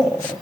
Oh.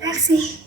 Taxi.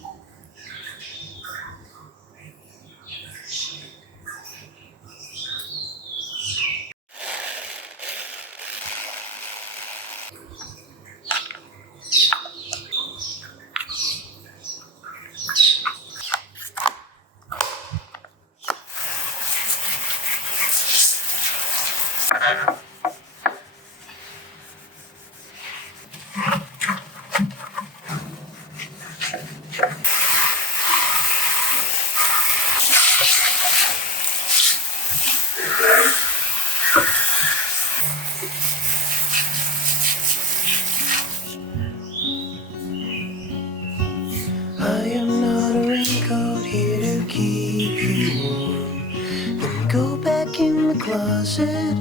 I am not a raincoat here to keep you warm. Let me go back in the closet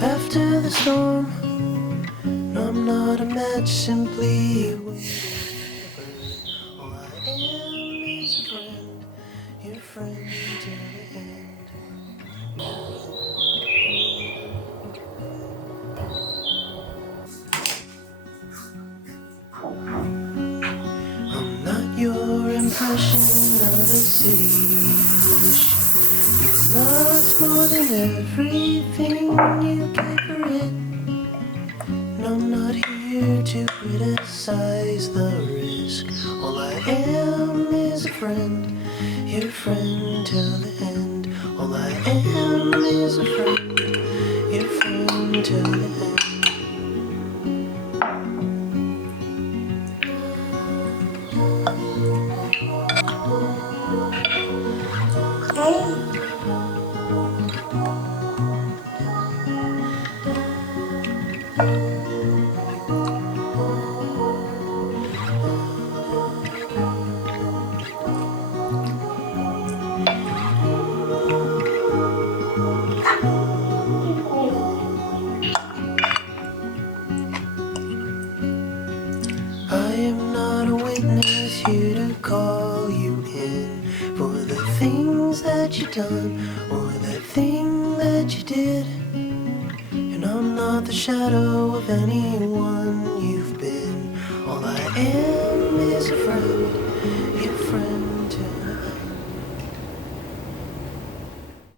after the storm. not a match simply waiting to burn. All I am is a friend, your friend till the end. I'm not your impression of a city wish. You lost more than everything you gave for it. And I'm not here to criticize the risk. All I am is a friend, your friend till the end. All I am is a friend, your friend till the end. I am not a witness here to call you in for the things that you done or the thing that you did. And I'm not the shadow of anyone